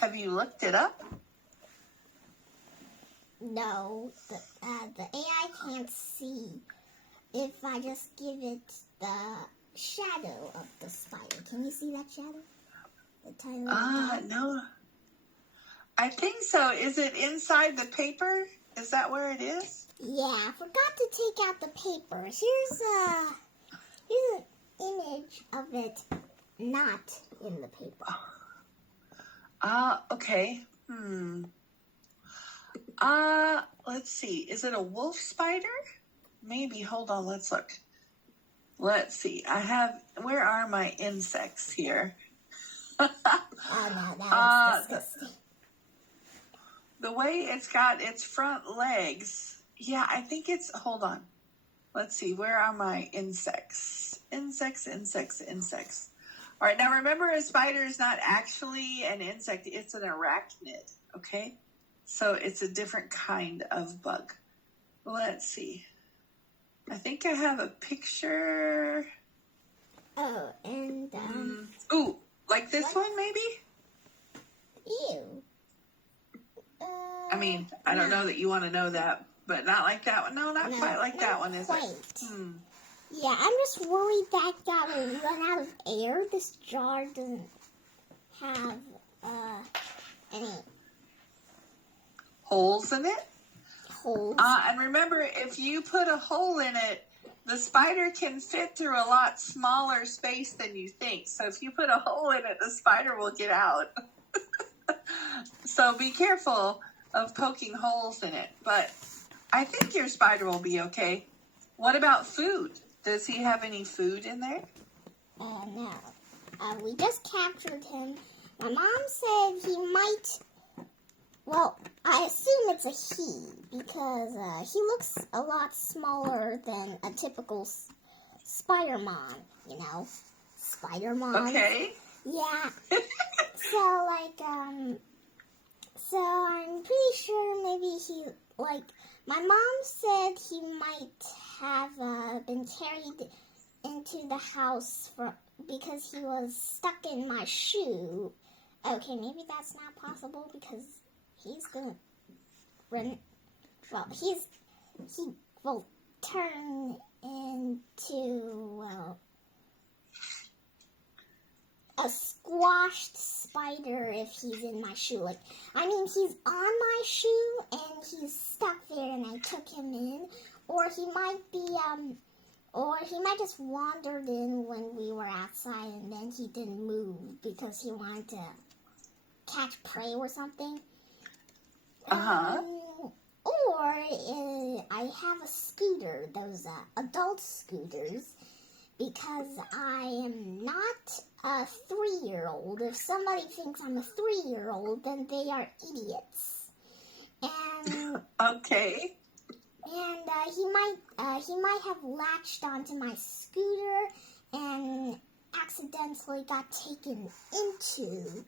Have you looked it up? No, the AI can't see if I just give it the shadow of the spider. Can you see that shadow? The tiny little dot? No. I think so. Is it inside the paper? Is that where it is? Yeah, I forgot to take out the paper. Here's an image of it not in the paper. Okay. Let's see. Is it a wolf spider? Maybe. Hold on. Let's look. Let's see. Where are my insects here? Oh, no, that looks disgusting. The way it's got its front legs. Yeah, I think hold on. Let's see. Where are my insects? Insects. All right. Now remember, a spider is not actually an insect. It's an arachnid. Okay. So it's a different kind of bug. Let's see. I think I have a picture. Oh, and Ooh, like this one maybe? Ew. I mean, I don't know that you want to know that, but not like that one. No, not quite like that one, is it? Yeah, I'm just worried that will run out of air. This jar doesn't have any holes in it. Holes. And remember, if you put a hole in it, the spider can fit through a lot smaller space than you think. So if you put a hole in it, the spider will get out. So be careful of poking holes in it. But I think your spider will be okay. What about food? Does he have any food in there? No. We just captured him. My mom said he might... Well, I assume it's a he, because he looks a lot smaller than a typical Spider-Man, you know? Spider-Man. Okay. Yeah. So I'm pretty sure maybe my mom said he might have been carried into the house because he was stuck in my shoe. Okay, maybe that's not possible because he's gonna run. Well, he will turn into a squashed spider if he's in my shoe. He's on my shoe and he's stuck there, and I took him in, or he might just wandered in when we were outside, and then he didn't move because he wanted to catch prey or something. Or I have a scooter, those adult scooters, because I am not a 3-year-old. If somebody thinks I'm a 3-year-old, then they are idiots. And okay. And he might have latched onto my scooter and accidentally got taken into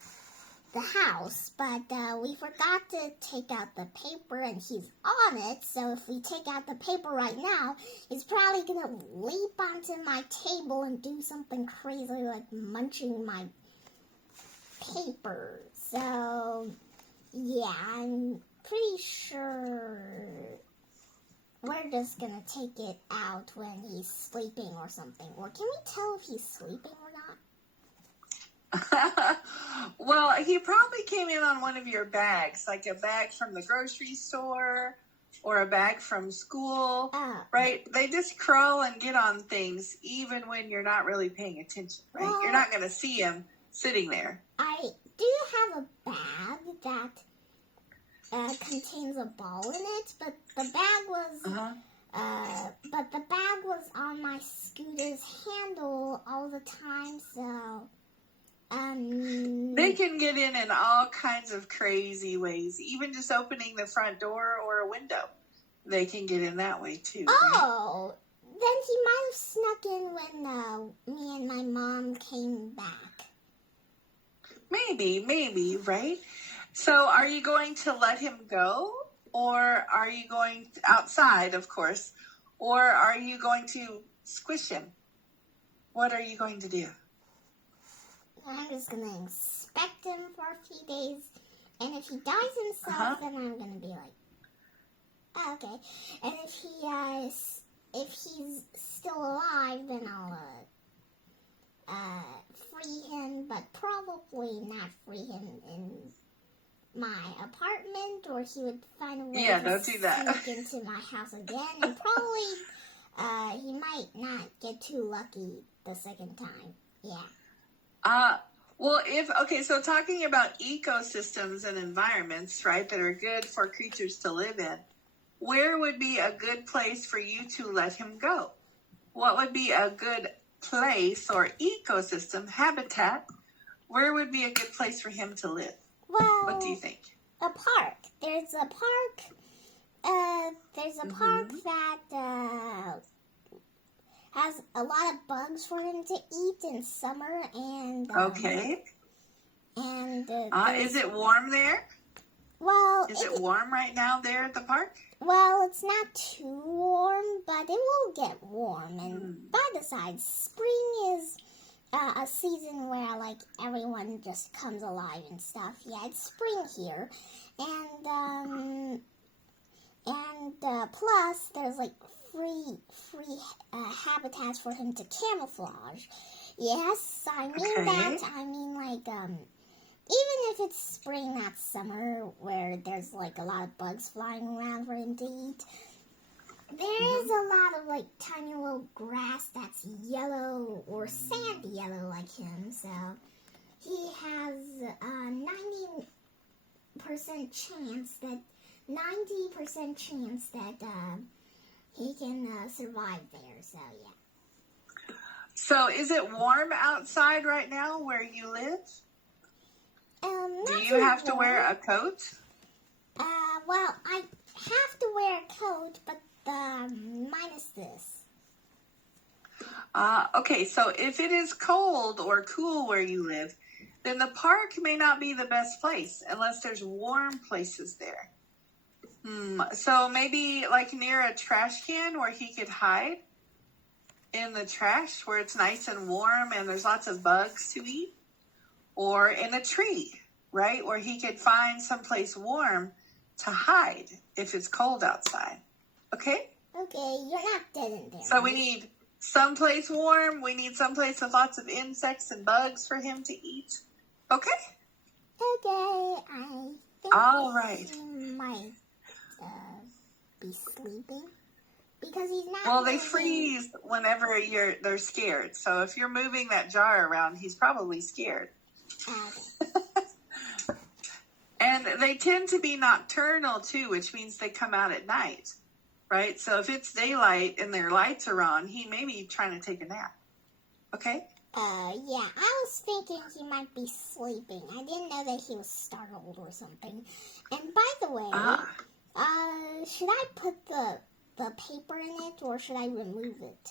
the house, but we forgot to take out the paper, and he's on it, so if we take out the paper right now, he's probably gonna leap onto my table and do something crazy like munching my paper. So, yeah, I'm pretty sure we're just gonna take it out when he's sleeping or something. Or can we tell if he's sleeping or not? Well, he probably came in on one of your bags, like a bag from the grocery store or a bag from school, right? They just crawl and get on things even when you're not really paying attention, right? Well, you're not going to see him sitting there. I do have a bag that contains a ball in it, but the bag was on my scooter's handle all the time, so they can get in all kinds of crazy ways. Even just opening the front door or a window, they can get in that way too. Oh, right? Then he might have snuck in when me and my mom came back. Maybe, right? So are you going to let him go? Or are you going outside, of course, or are you going to squish him? What are you going to do? I'm just going to inspect him for a few days And if he dies Uh-huh. himself, then I'm gonna be like, oh, okay. And if he's still alive, then I'll free him, but probably not free him in my apartment, or he would find a way Yeah, to don't do that. sneak into my house again, and probably he might not get too lucky the second time. Yeah. Well, so talking about ecosystems and environments, right, that are good for creatures to live in, where would be a good place for you to let him go? What would be a good place or ecosystem, habitat? Where would be a good place for him to live? Well, What do you think? a park. There's a park. There's a park that has a lot of bugs for him to eat in summer, and Okay. and Is it warm there? well, Is it warm right now there at the park? well, it's not too warm, but it will get warm. And besides, spring is a season where like everyone just comes alive and stuff. Yeah, it's spring here, and plus there's like free habitats for him to camouflage. Yes, I mean that. I mean like even if it's spring, not summer, where there's like a lot of bugs flying around for him to eat, there is a lot of like tiny little grass that's yellow or sandy yellow like him. So he has a 90% chance that he can survive there. So yeah. So is it warm outside right now where you live? Do Not you too have to warm. wear a coat? Well, I have to wear a coat, but minus this. Okay, so if it is cold or cool where you live, then the park may not be the best place unless there's warm places there. So maybe like near a trash can where he could hide in the trash where it's nice and warm and there's lots of bugs to eat. Or in a tree, right, where he could find someplace warm to hide if it's cold outside. Okay? Okay, you're not dead in there. So we need someplace warm. We need someplace with lots of insects and bugs for him to eat. Okay? Okay, I think All right. he might be sleeping because he's not. Well, they moving. freeze whenever they're scared. So if you're moving that jar around, he's probably scared. Okay. And they tend to be nocturnal too, which means they come out at night, right? So if it's daylight and their lights are on, he may be trying to take a nap. Okay? Yeah, I was thinking he might be sleeping. I didn't know that he was startled or something. And by the way, should I put the paper in it or should I remove it?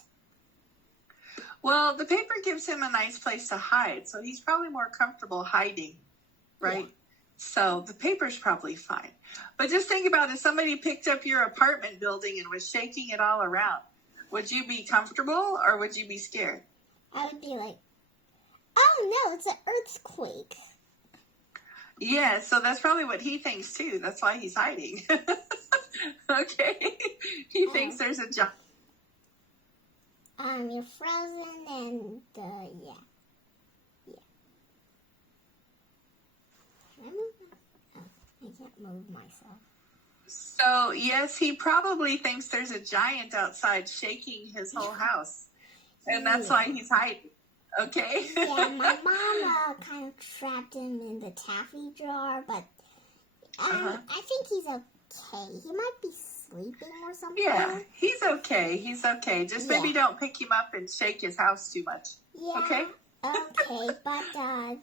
Well, the paper gives him a nice place to hide, so he's probably more comfortable hiding, right? Yeah. So the paper's probably fine. But just think about if somebody picked up your apartment building and was shaking it all around. Would you be comfortable or would you be scared? I would be like, oh no, it's an earthquake. Yeah, so that's probably what he thinks too. That's why he's hiding. Okay? He thinks there's a giant. You're frozen and, yeah. Can I move? Oh, I can't move myself. So, yes, he probably thinks there's a giant outside shaking his whole house. And that's why he's hiding. Okay? Yeah, my mom kind of trapped him in the taffy jar, but I think he's okay. He might be sleeping or something. Yeah, he's okay. He's okay. Just maybe don't pick him up and shake his house too much. Yeah. Okay? Okay, but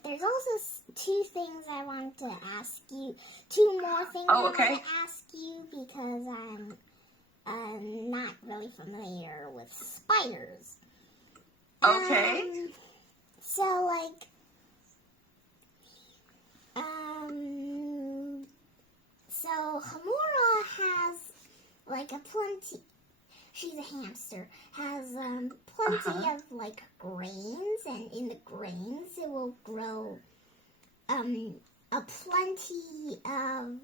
there's also two things I want to ask you. Two more things I want to ask you because I'm not really familiar with spiders. Okay. So so Hamura has like a plenty. She's a hamster. Has plenty of like grains, and in the grains it will grow a a plenty of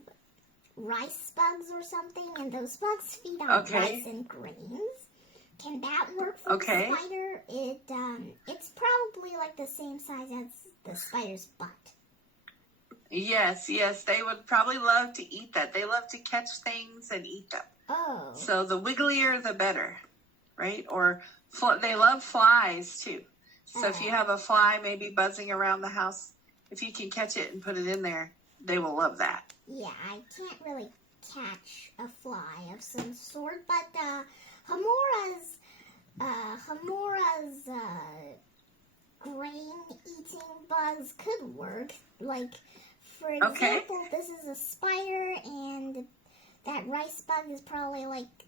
rice bugs or something, and those bugs feed on Okay. rice and grains. Can that work for Okay. the spider? It's probably like the same size as the spider's butt. Yes, they would probably love to eat that. They love to catch things and eat them. Oh. So the wigglier, the better, right? Or they love flies too. So if you have a fly maybe buzzing around the house, if you can catch it and put it in there, they will love that. Yeah, I can't really catch a fly of some sort, but Hamora's grain-eating bugs could work. Like, for example, this is a spider, and that rice bug is probably like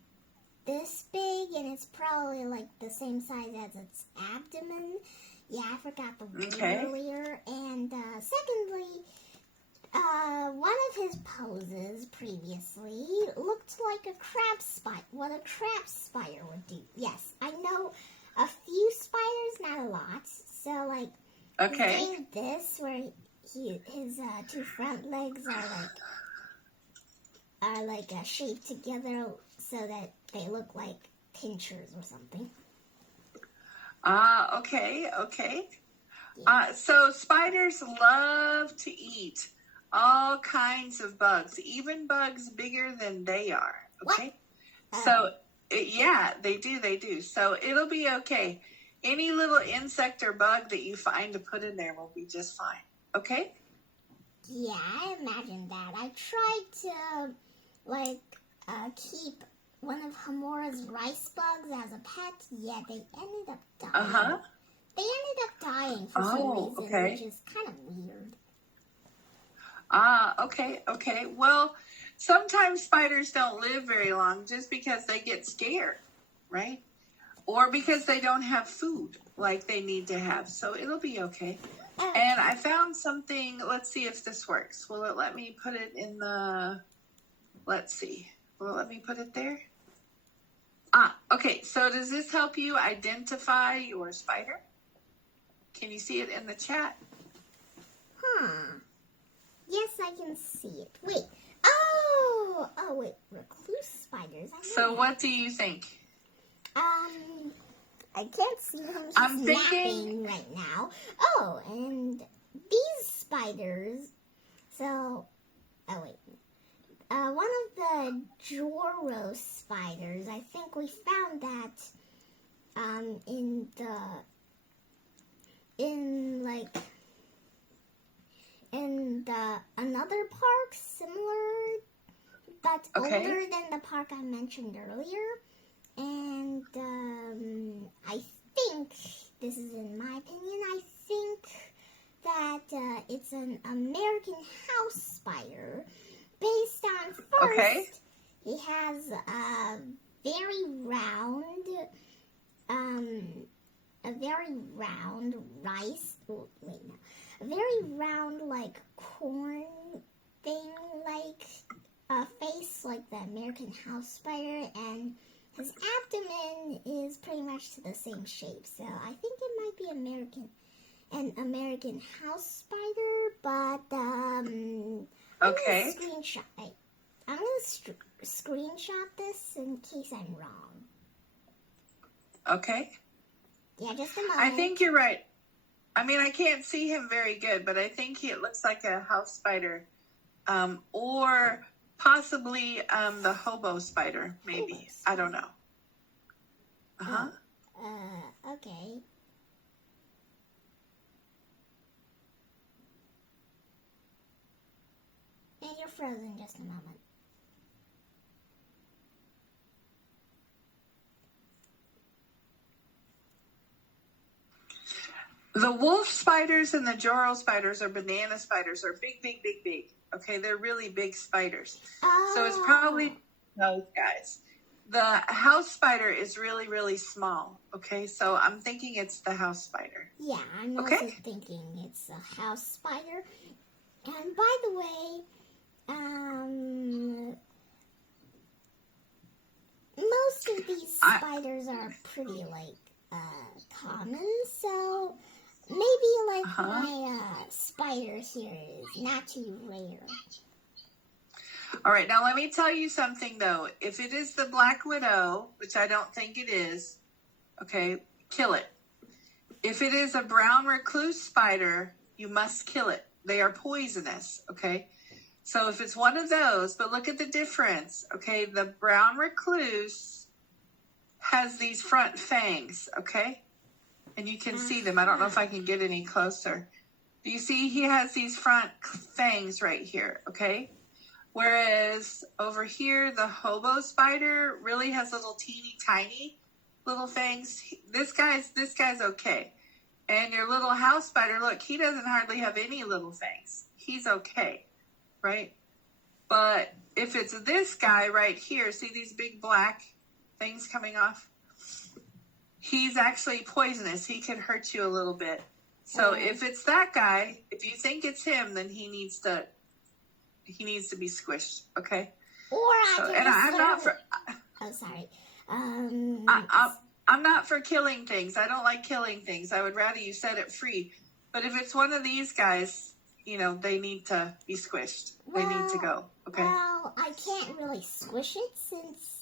this big, and it's probably like the same size as its abdomen. Yeah, I forgot the word earlier. And secondly, one of his poses previously looked like a crab spider. What a crab spider would do. Yes, I know a few spiders, not a lot. So, like, he's doing this where his two front legs are like shaped together so that they look like pinchers or something. Okay. So spiders love to eat all kinds of bugs, even bugs bigger than they are. Okay. What? So yeah, they do. So it'll be okay. Any little insect or bug that you find to put in there will be just fine. Okay? Yeah, I imagine that. I tried to keep one of Hamora's rice bugs as a pet. Yeah, they ended up dying. They ended up dying for some reason, which is kind of weird. Okay. Well, sometimes spiders don't live very long just because they get scared, right? Or because they don't have food like they need to have. So it'll be okay. And I found something. Let's see if this works. Will it let me put it in the... Let's see. Will it let me put it there? Okay. So does this help you identify your spider? Can you see it in the chat? Yes, I can see it. Wait. Oh, wait. Recluse spiders. So what do you think? I can't see him. He's napping right now. Oh, and these spiders. So, wait. One of the Joro spiders. I think we found that in another park, similar but older than the park I mentioned earlier. And I think, this is in my opinion, I think that it's an American house spider based on first, he has a very round like corn thing, like a face like the American house spider, and his abdomen is pretty much to the same shape. So I think it might be an American house spider, but I'm gonna screenshot this in case I'm wrong. Okay. Yeah, just a moment. I think you're right. I mean, I can't see him very good, but I think it looks like a house spider, or possibly the hobo spider, maybe. I don't know. Okay. And you're frozen just a moment. The wolf spiders and the Joro spiders or banana spiders are big. Okay, they're really big spiders. So it's probably those guys. The house spider is really small. Okay, so I'm thinking it's the house spider. Yeah, I'm also thinking it's a house spider. And by the way, most of these spiders are pretty common. So maybe like Uh-huh. my spider here is not too rare. All right, now let me tell you something though. If it is the black widow, which I don't think it is, okay, kill it. If it is a brown recluse spider, you must kill it. They are poisonous, okay? So if it's one of those, but look at the difference, okay? The brown recluse has these front fangs, okay? And you can see them. I don't know if I can get any closer. Do you see he has these front fangs right here, okay? Whereas over here, the hobo spider really has little teeny tiny little fangs. This guy's okay. And your little house spider, look, he doesn't hardly have any little fangs. He's okay, right? But if it's this guy right here, see these big black things coming off? He's actually poisonous. He can hurt you a little bit. So if it's that guy, if you think it's him, then he needs to be squished, okay? Or I So, can and I'm not for oh, sorry. I'm not for killing things. I don't like killing things. I would rather you set it free. But if it's one of these guys, they need to be squished. They need to go, okay? Well, I can't really squish it since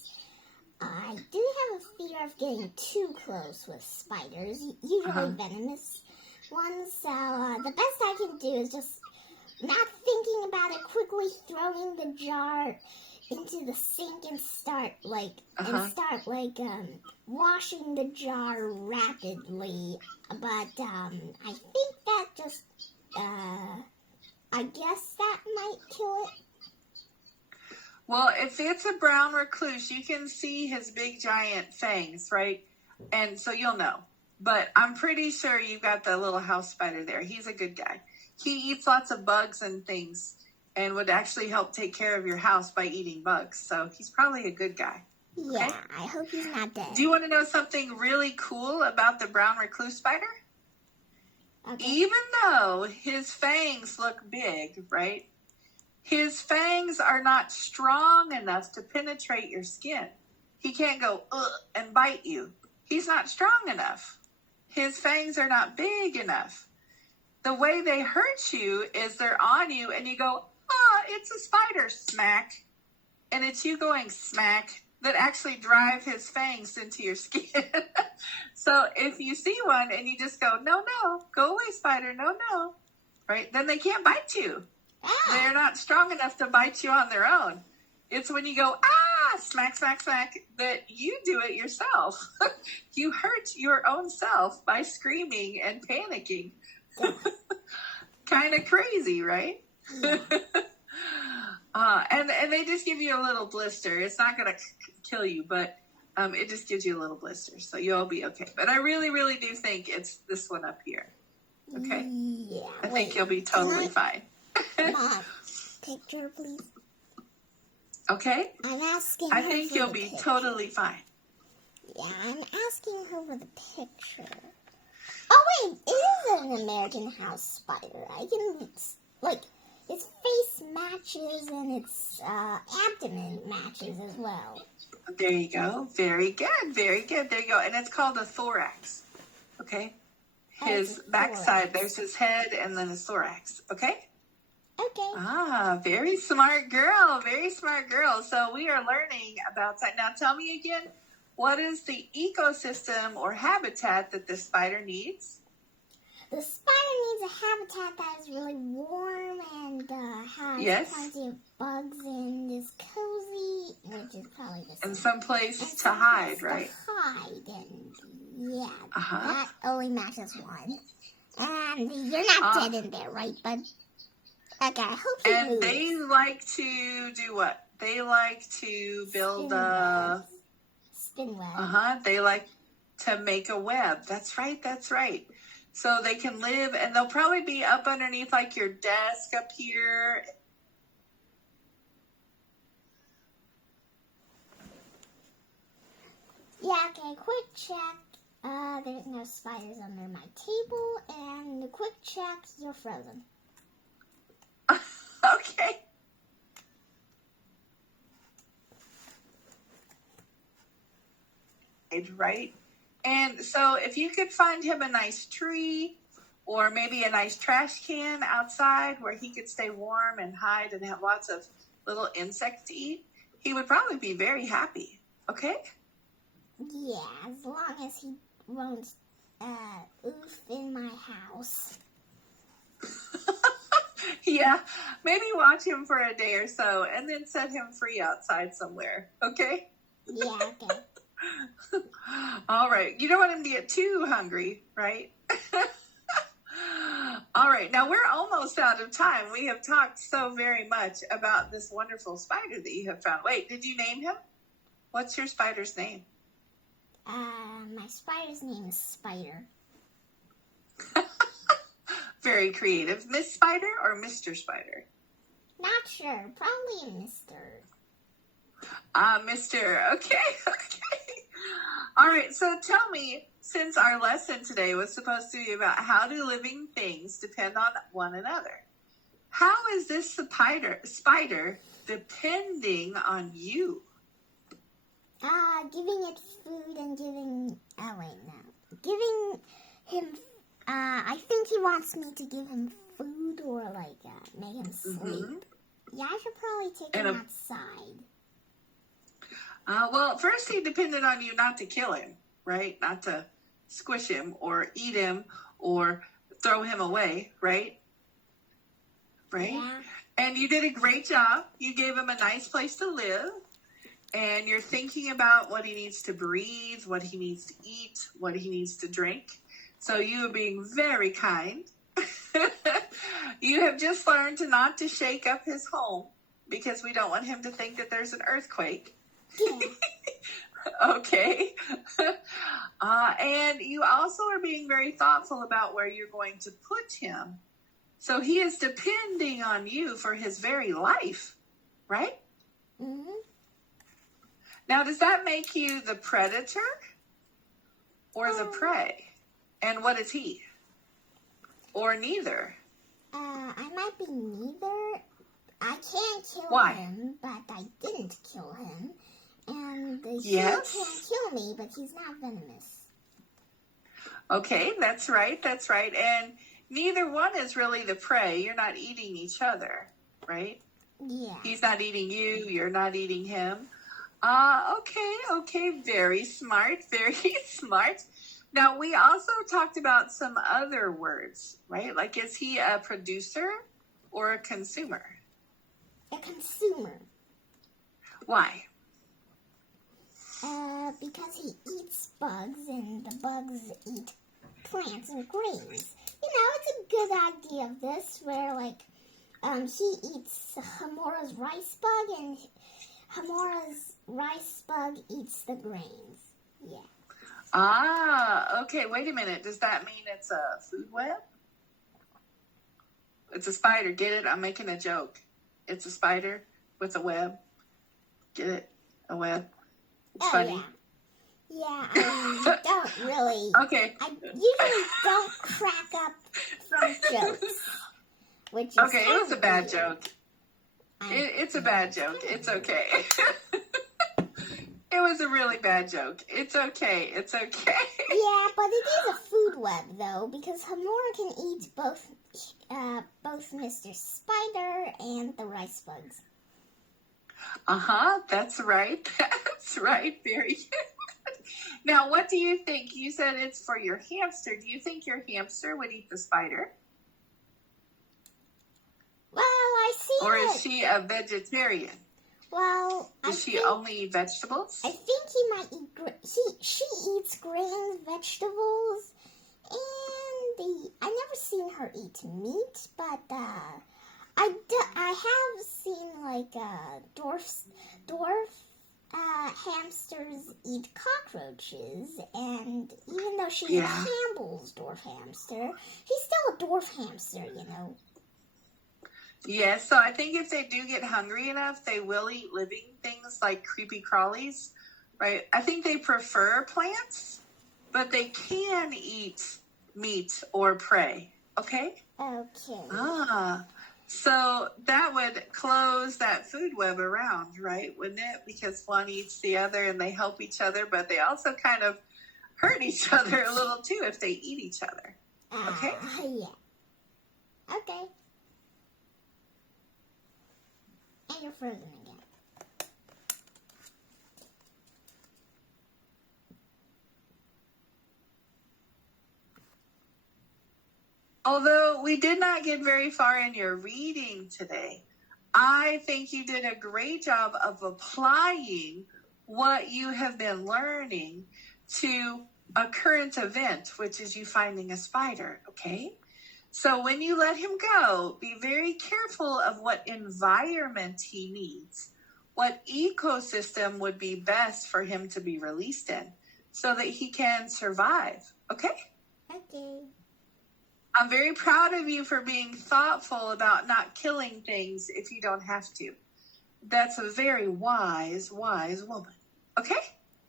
I do have a fear of getting too close with spiders, usually venomous ones. So the best I can do is just not thinking about it, quickly throwing the jar into the sink and start washing the jar rapidly. But I think that just I guess that might kill it. Well, if it's a brown recluse, you can see his big giant fangs, right? And so you'll know. But I'm pretty sure you've got the little house spider there. He's a good guy. He eats lots of bugs and things and would actually help take care of your house by eating bugs. So he's probably a good guy. Yeah, okay? I hope he's not dead. Do you want to know something really cool about the brown recluse spider? Okay. Even though his fangs look big, right? His fangs are not strong enough to penetrate your skin. He can't go and bite you. He's not strong enough. His fangs are not big enough. The way they hurt you is they're on you and you go, it's a spider, smack. And it's you going smack that actually drive his fangs into your skin. So if you see one and you just go, no, go away, spider, no, right? Then they can't bite you. They're not strong enough to bite you on their own. It's when you go, smack, that you do it yourself. You hurt your own self by screaming and panicking. Kind of crazy, right? Yeah. And they just give you a little blister. It's not going to kill you, but it just gives you a little blister. So you'll be okay. But I really, really do think it's this one up here. Okay? Yeah. I think you'll be totally fine. Mom, picture, please. Okay? I'm asking I think you'll be totally fine. Yeah, I'm asking her for the picture. Oh, wait, it is an American house spider. I can, its face matches and its abdomen matches as well. There you go. Very good. There you go. And it's called a thorax. Okay? His backside, there's his head and then his thorax. Okay? Okay. Very smart girl. Very smart girl. So we are learning about that. Now tell me again, what is the ecosystem or habitat that the spider needs? The spider needs a habitat that is really warm and has plenty of bugs and is cozy, which is probably the same. And some place to hide, right? To hide, and that only matches one. And you're not dead in there, right, bud? Okay, I hope you And move. they like to do what? They like to build spin web. They like to make a web. That's right. So they can live, and they'll probably be up underneath like your desk up here. Yeah, okay, quick check. There's no spiders under my table, and a quick check, you're frozen. Okay. Right? And so if you could find him a nice tree or maybe a nice trash can outside where he could stay warm and hide and have lots of little insects to eat, he would probably be very happy. Okay? Yeah, as long as he won't oof in my house. Yeah, maybe watch him for a day or so and then set him free outside somewhere. Okay? Yeah, okay. All right. You don't want him to get too hungry, right? All right. Now we're almost out of time. We have talked so very much about this wonderful spider that you have found. Wait, did you name him? What's your spider's name? My spider's name is Spider. Very creative. Miss Spider or Mr. Spider? Not sure. Probably Mr. Mr. Okay, okay. All right, so tell me, since our lesson today was supposed to be about how do living things depend on one another, how is this spider depending on you? Giving it food and giving... Oh, wait, no. Giving him... I think he wants me to give him food or, like, make him sleep. Mm-hmm. Yeah, I should probably take him outside. Well, first he depended on you not to kill him, right? Not to squish him or eat him or throw him away, right? Right? Yeah. And you did a great job. You gave him a nice place to live. And you're thinking about what he needs to breathe, what he needs to eat, what he needs to drink. So you are being very kind. You have just learned not to shake up his home because we don't want him to think that there's an earthquake. Yeah. Okay. And you also are being very thoughtful about where you're going to put him. So he is depending on you for his very life, right? Mm-hmm. Now, does that make you the predator or the prey? And what is he? Or neither? I might be neither. I can't kill him, but I didn't kill him. And he can't kill me, but he's not venomous. Okay, that's right, that's right. And neither one is really the prey. You're not eating each other, right? Yeah. He's not eating you, you're not eating him. Okay, very smart, very smart. Now, we also talked about some other words, right? Like, is he a producer or a consumer? A consumer. Why? Because he eats bugs, and the bugs eat plants and grains. You know, it's a good idea of this, where, like, he eats Hamora's rice bug, and Hamora's rice bug eats the grains. Yeah. Okay, wait a minute. Does that mean it's a food web? It's a spider. Get it? I'm making a joke. It's a spider with a web. Get it? A web. It's funny. Yeah, don't really. Okay. I usually don't crack up from jokes. Which is okay, it was a bad weird. joke. It's a bad joke. It's okay. It was a really bad joke. It's okay. It's okay. Yeah, but it is a food web, though, because Hamora can eat both Mr. Spider and the rice bugs. That's right. That's right. Very good. Now, what do you think? You said it's for your hamster. Do you think your hamster would eat the spider? Well, I see. Or is she a vegetarian? Well, Does she only eat vegetables? I think he might eat. She eats grains, vegetables, and I never seen her eat meat, but I have seen like dwarf hamsters eat cockroaches, and even though she's Campbell's dwarf hamster, he's still a dwarf hamster, you know. Yes, so I think if they do get hungry enough, they will eat living things like creepy crawlies, right? I think they prefer plants, but they can eat meat or prey, okay? Okay. So that would close that food web around, right? Wouldn't it? Because one eats the other and they help each other, but they also kind of hurt each other a little too if they eat each other. Okay? Yeah. Okay. And you're frozen again. Although we did not get very far in your reading today, I think you did a great job of applying what you have been learning to a current event, which is you finding a spider, okay? So when you let him go, be very careful of what environment he needs, what ecosystem would be best for him to be released in so that he can survive, okay? Okay. I'm very proud of you for being thoughtful about not killing things if you don't have to. That's a very wise woman. Okay?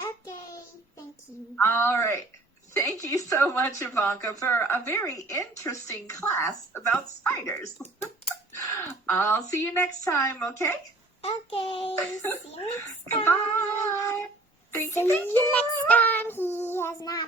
Okay. Thank you. All right. Thank you so much, Ivanka, for a very interesting class about spiders. I'll see you next time, okay? Okay. See you next time. Goodbye. Thank See you. you next time. He has not